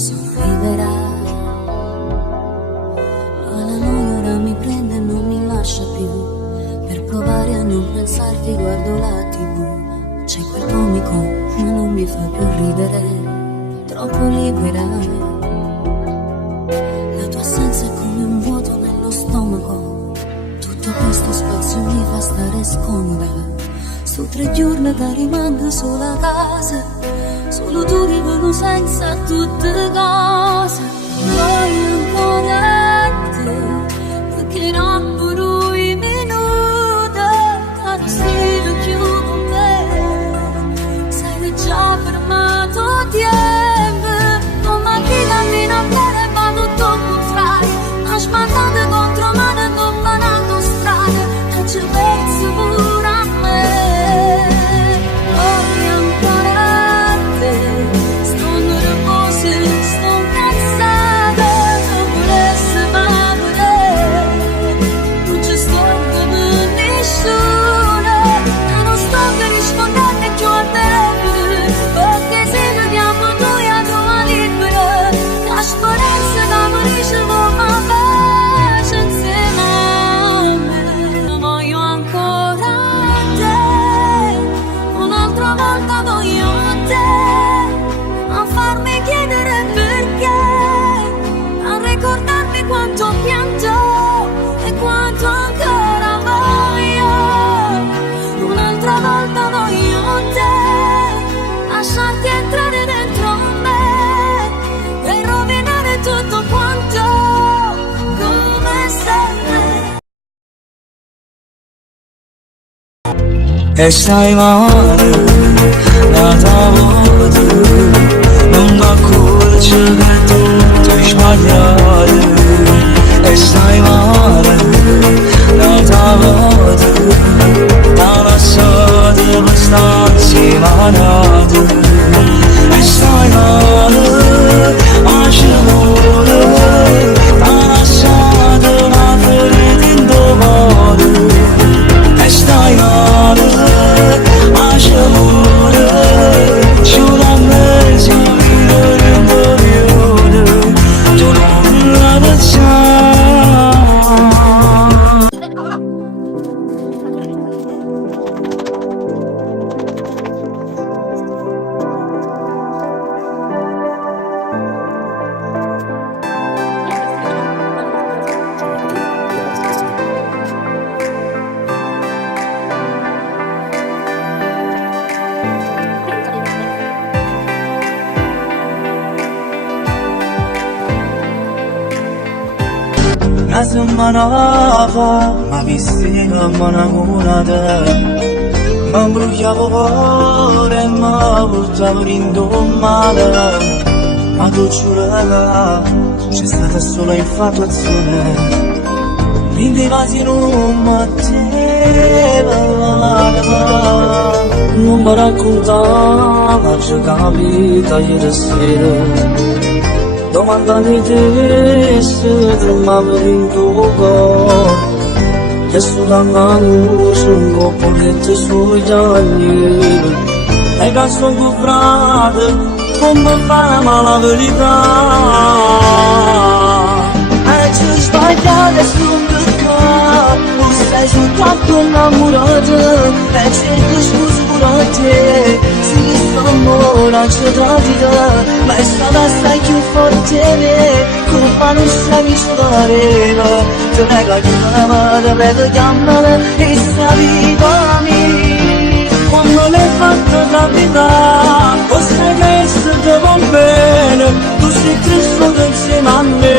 sorriderai. Ma la noia ora mi prende e non mi lascia più. Per provare a non pensarti guardo la TV. C'è quel comico ma non mi fa più ridere, troppo libera. La tua assenza è come un vuoto nello stomaco. Tutto questo spazio mi fa stare scomoda. Su 3 giornate rimango sola a casa, solo tu vivono senza tutte cose. Voglio ancora te, perché non lui minuto, tanto stile più con me. Sei già fermato tempo, ma chi cammina bene va tutto al contrario. Una sbandata contro mano e non va in autostrada, e ci penso pure a me. E stai male, la tua voce non mi accorge che tutto è sbagliato. E stai male, la tua voce t'ha lasciato per stare insieme a nato. E stai male, amore, t'ha lasciato una ferita in tuo cuore. E stai male, amore, giuro a me se vivere un periodo, tu non la pensiamo. Una settimana fa mi visti a Manacunata, mi bruciavo cuore e mi portavo in male. Ma tu giurava, c'è stata solo infatuazione. Rideva se non metteva non mi raccontava, ci capita ieri sera. Domanda di te se tremavo in tuo cuore, che sulla luce un coppoletto sugli anni. E che sono comprate, come fa la verità. E ci sbagliate sul peccato, tu sei soltanto innamorato. E cerco scusa pure a te, se mi sto amore c'è da dire. Ma è stata assai più forte me, colpa non sai mi scivolare. Ti prego aiutami, ti prego chiamami e sta viva mia. Quando l'hai fatta capitare, o sai che se ti va bene, tu sei cresciuto insieme a me.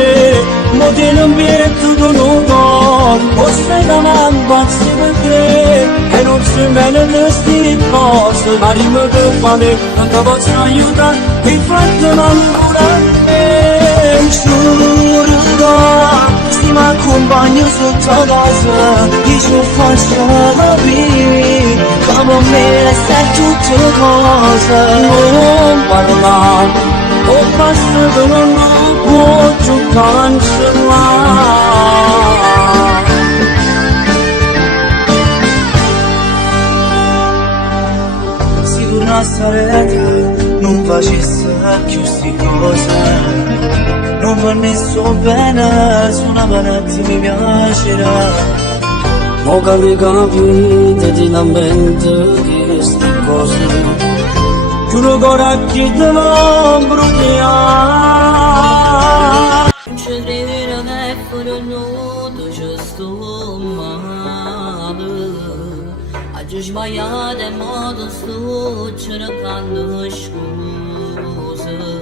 Mo te non viene tutto nuovo, o sei davanti pazzi per te. E non si bene queste cose, ma rima per fame, non ti posso aiutare, infatti non pure a me. Giuro che se mi accompagno sotto casa, io ci faccio capire, che per me sei tutte cose. Non parlare, o passato non può più cancellare. Se tornasse a rete non facesse più sti cose. non fa nessuno bene, su una panazzi mi piacerà. Mo che mi capite di la mente che queste cose, giuro che te lo bruciare. Non ci credo che fuori nudo ci sto male. Oggi sbagliato in modo sto cercando scuse.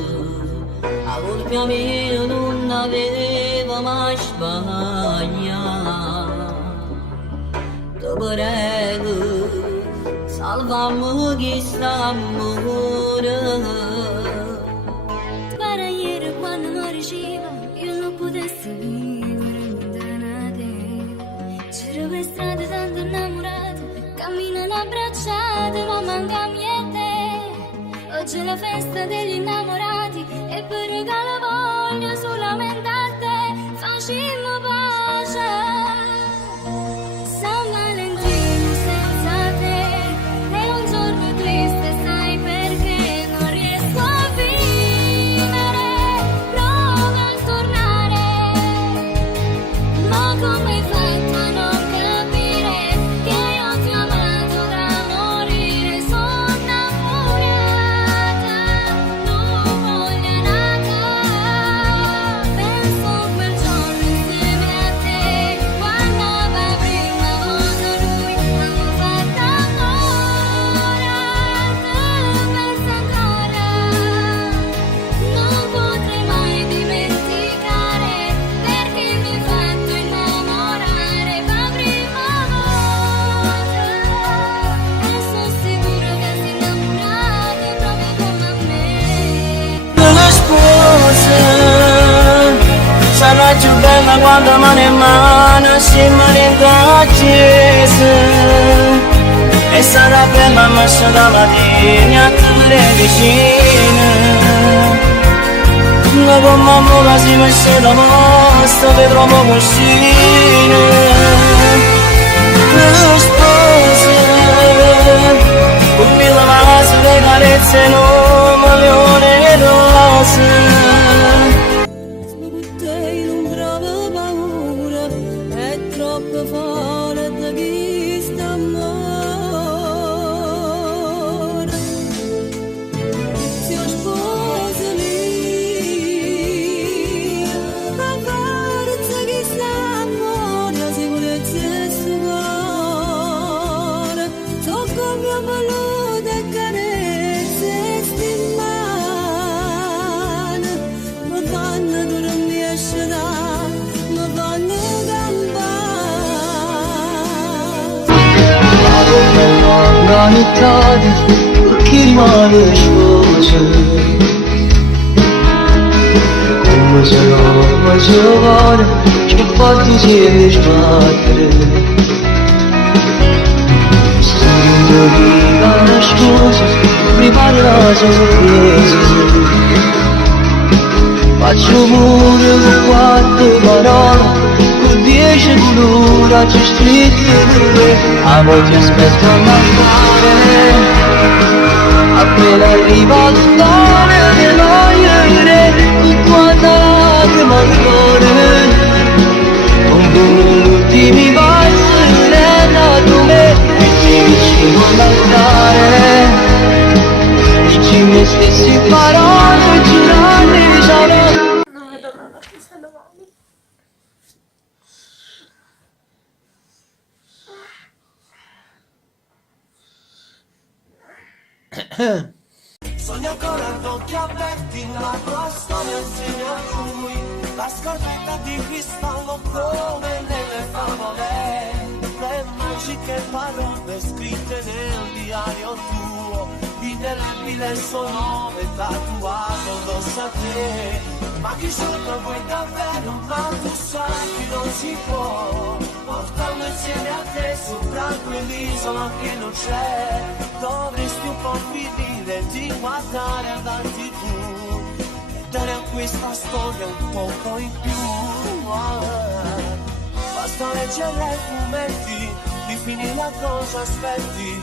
La colpa mia non aveva mai sbagliato. Te prego, salvami chi sta a morire. Para ieri quando non riusciva, io non potessi vivere lontana da te. C'ero per strada tanto innamorata, camminano abbracciate, ma manca niente. Oggi è la festa degli innamorati e per regalo voglio solamente a te. Facciamo pace. San Valentino senza te è un giorno triste, sai perché non riesco a vivere. Provo a tornare, ma come hai fatto a non capire che io ti ho amato da morire? Sono innamorata, non voglio nada. Penso a quel giorno insieme a te, quando per prima volta lui l'hanno fatta ancora. Te penso ancora, non potrei mai dimenticare perché mi hai fatto innamorare per prima volta. E sono sicura che sei innamorato proprio come me. Le spose sarà più bella quando mano in mano si manetta accese, e sarà bella ma sarà mattina a te vicine. La gomma muova si mesce da posto, vedrò come uscire. Le spose con mille vasi le carezze non milione rose. Sbuttei in un bravo paura, è troppo forte chi sta amore. Si sposa lì, la forza chi sta amore, sicurezza e suo cuore. Tocco mio voluto e carezze e stimane, mi fanno dormire e scerare, mi fanno campare. Organizzati perché rimane spose, come se no giovane che fatti si sbattere. Stringo viva le scuse, prepara la sorpresa. Faccio pure con 4 parole, con 10 colore ci scritti per me. A volte aspetto a mancare, appena arriva l'odore dell'oiere, con quanta lacrima al cuore. Con gli ultimi valsi renato me, metti vicino all'altare. Dici le stesse parole, giurate di sarò. Sogno ancora ad occhi aperti la tua storia insieme a lui, la scorpetta di cristallo come nelle favole, le magiche parole scritte nel diario tuo, indelebile il suo nome tatuato addosso a te. Ma chi scelto vuoi davvero, ma tu sai che non si può, portarlo insieme a te sopra quell'isola che non c'è. Dovresti un po' finire di guardare avanti tu e dare a questa storia un poco in più. Basta leggere i fumetti, di finire la cosa aspetti.